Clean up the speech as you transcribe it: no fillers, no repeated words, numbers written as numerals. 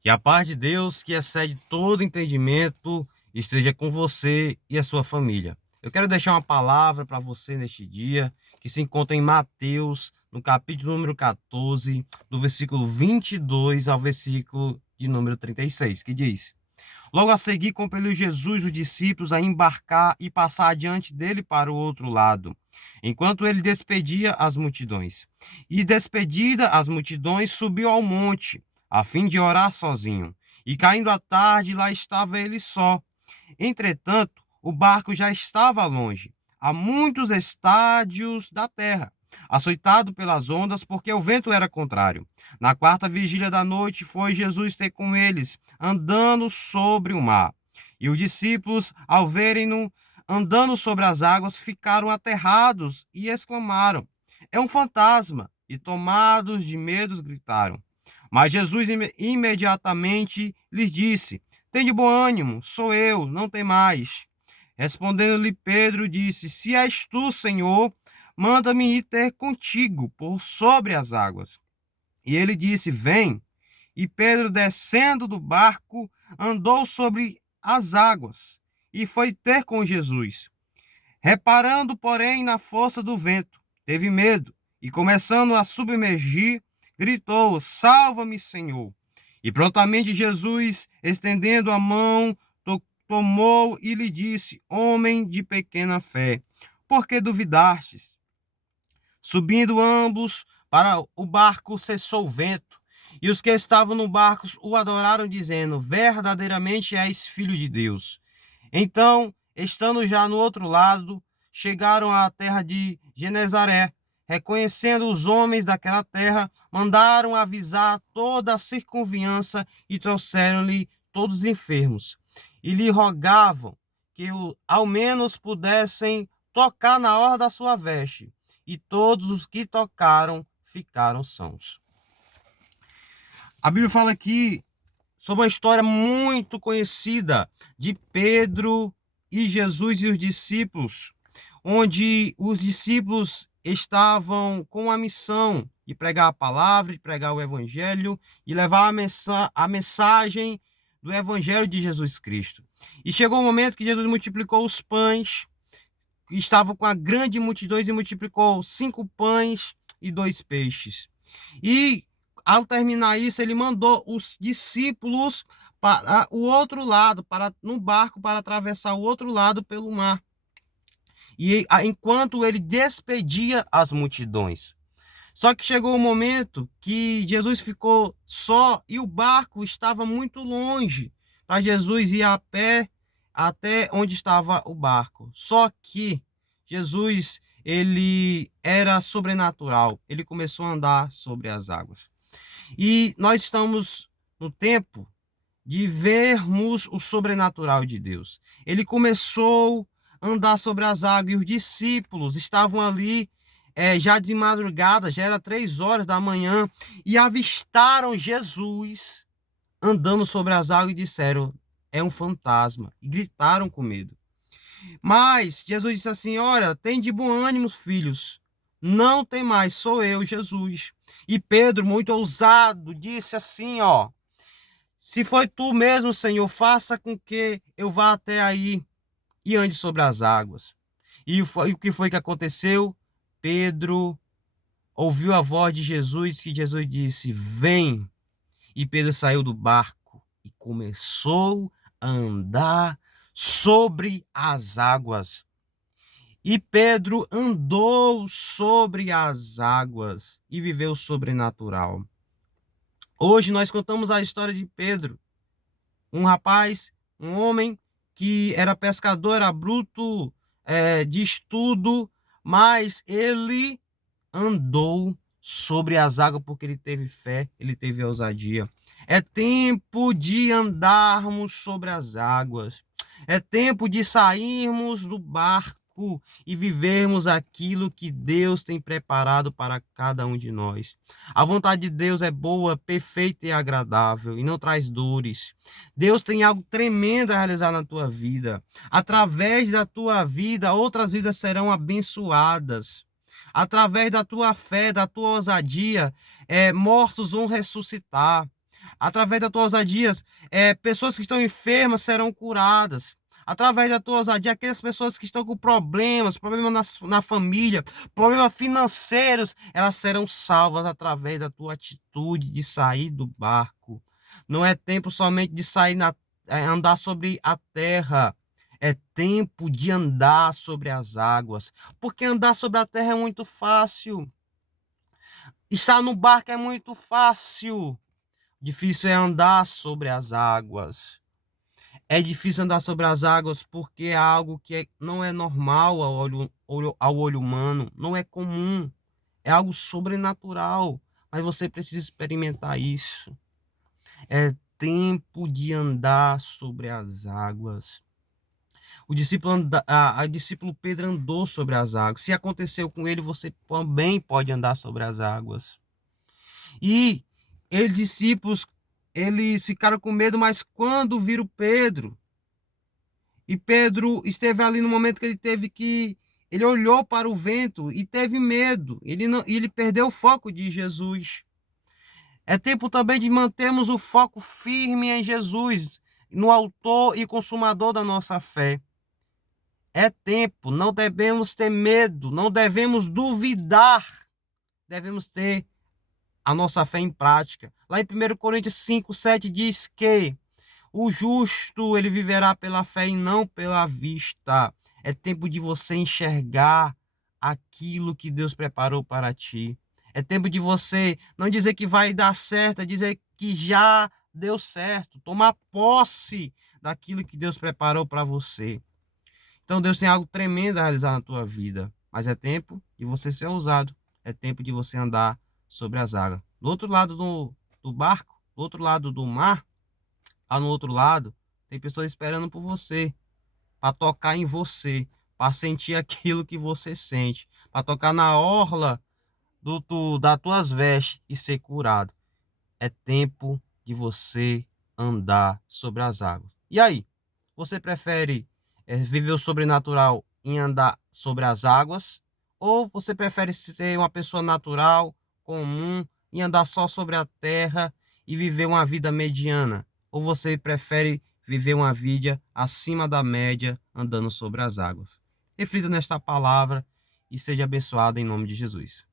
Que a paz de Deus, que excede todo entendimento, esteja com você e a sua família. Eu quero deixar uma palavra para você neste dia, que se encontra em Mateus, no capítulo número 14, do versículo 22 ao versículo de número 36, que diz: Logo a seguir, compeliu Jesus os discípulos a embarcar e passar adiante dele para o outro lado, enquanto ele despedia as multidões. E despedida as multidões, subiu ao monte, a fim de orar sozinho. E caindo a tarde, lá estava ele só. Entretanto, o barco já estava longe, a muitos estádios da terra, açoitado pelas ondas, porque o vento era contrário. Na quarta vigília da noite foi Jesus ter com eles, andando sobre o mar. E os discípulos, ao verem-no andando sobre as águas, ficaram aterrados e exclamaram: É um fantasma! E tomados de medo, gritaram. Mas Jesus imediatamente lhes disse: Tende bom ânimo, sou eu, não tem mais. Respondendo-lhe Pedro, disse: Se és tu, Senhor, manda-me ir ter contigo por sobre as águas. E ele disse: Vem. E Pedro, descendo do barco, andou sobre as águas e foi ter com Jesus. Reparando, porém, na força do vento, teve medo e, começando a submergir, gritou: Salva-me, Senhor! E prontamente Jesus, estendendo a mão, tomou e lhe disse: Homem de pequena fé, por que duvidastes? Subindo ambos para o barco, cessou o vento. E os que estavam no barco o adoraram, dizendo: Verdadeiramente és filho de Deus. Então, estando já no outro lado, chegaram à terra de Genezaré. Reconhecendo os homens daquela terra, mandaram avisar toda a circunviança e trouxeram-lhe todos os enfermos. E lhe rogavam que ao menos pudessem tocar na orla da sua veste. E todos os que tocaram ficaram sãos. A Bíblia fala aqui sobre uma história muito conhecida de Pedro e Jesus e os discípulos, onde os discípulos estavam com a missão de pregar a palavra, de pregar o evangelho e levar a mensagem do evangelho de Jesus Cristo. E chegou o momento que Jesus multiplicou os pães, que estavam com a grande multidão, e multiplicou 5 pães e 2 peixes. E ao terminar isso, ele mandou os discípulos para o outro lado, no barco, para atravessar o outro lado pelo mar. E enquanto ele despedia as multidões. Só que chegou o momento que Jesus ficou só e o barco estava muito longe para Jesus ir a pé até onde estava o barco. Só que Jesus, ele era sobrenatural. Ele começou a andar sobre as águas. E nós estamos no tempo de vermos o sobrenatural de Deus. Ele começou a andar sobre as águas e os discípulos estavam ali já de madrugada, já era 3 horas da manhã, e avistaram Jesus andando sobre as águas e disseram: É um fantasma, e gritaram com medo. Mas Jesus disse assim: Olha, tem de bom ânimo, filhos. Não tem mais, sou eu, Jesus. E Pedro, muito ousado, disse assim: Ó, se foi tu mesmo, Senhor, faça com que eu vá até aí e ande sobre as águas. E o que foi que aconteceu? Pedro ouviu a voz de Jesus e Jesus disse: Vem. E Pedro saiu do barco e começou a andar sobre as águas. E Pedro andou sobre as águas e viveu o sobrenatural. Hoje nós contamos a história de Pedro, um rapaz, um homem que era pescador, era bruto de estudo, mas ele andou sobre as águas porque ele teve fé, ele teve ousadia. É tempo de andarmos sobre as águas. É tempo de sairmos do barco e vivermos aquilo que Deus tem preparado para cada um de nós. A vontade de Deus é boa, perfeita e agradável e não traz dores. Deus tem algo tremendo a realizar na tua vida. Através da tua vida, outras vidas serão abençoadas. Através da tua fé, da tua ousadia, mortos vão ressuscitar. Através da tua ousadia, pessoas que estão enfermas serão curadas. Através da tua ousadia, aquelas pessoas que estão com problemas na família, problemas financeiros, elas serão salvas através da tua atitude de sair do barco. Não é tempo somente de andar sobre a terra. É tempo de andar sobre as águas. Porque andar sobre a terra é muito fácil. Estar no barco é muito fácil. Difícil é andar sobre as águas. É difícil andar sobre as águas porque é algo que não é normal ao olho humano, não é comum, é algo sobrenatural, mas você precisa experimentar isso. É tempo de andar sobre as águas. O discípulo Pedro andou sobre as águas. Se aconteceu com ele, você também pode andar sobre as águas. E eles, discípulos, eles ficaram com medo, mas quando viram Pedro, e Pedro esteve ali no momento que ele olhou para o vento e teve medo. Ele perdeu o foco de Jesus. É tempo também de mantermos o foco firme em Jesus, no autor e consumador da nossa fé. É tempo, não devemos ter medo, não devemos duvidar, devemos ter a nossa fé em prática. Lá em 1 Coríntios 5:7 diz que o justo, ele viverá pela fé e não pela vista. É tempo de você enxergar aquilo que Deus preparou para ti. É tempo de você não dizer que vai dar certo, é dizer que já deu certo. Tomar posse daquilo que Deus preparou para você. Então Deus tem algo tremendo a realizar na tua vida. Mas é tempo de você ser ousado. É tempo de você andar sobre as águas. Do outro lado do barco, do outro lado do mar, lá no outro lado, tem pessoas esperando por você, para tocar em você, para sentir aquilo que você sente, para tocar na orla das tuas vestes e ser curado. É tempo de você andar sobre as águas. E aí, você prefere viver o sobrenatural em andar sobre as águas? Ou você prefere ser uma pessoa natural, comum, e andar só sobre a terra e viver uma vida mediana? Ou você prefere viver uma vida acima da média, andando sobre as águas? Reflita nesta palavra e seja abençoado em nome de Jesus.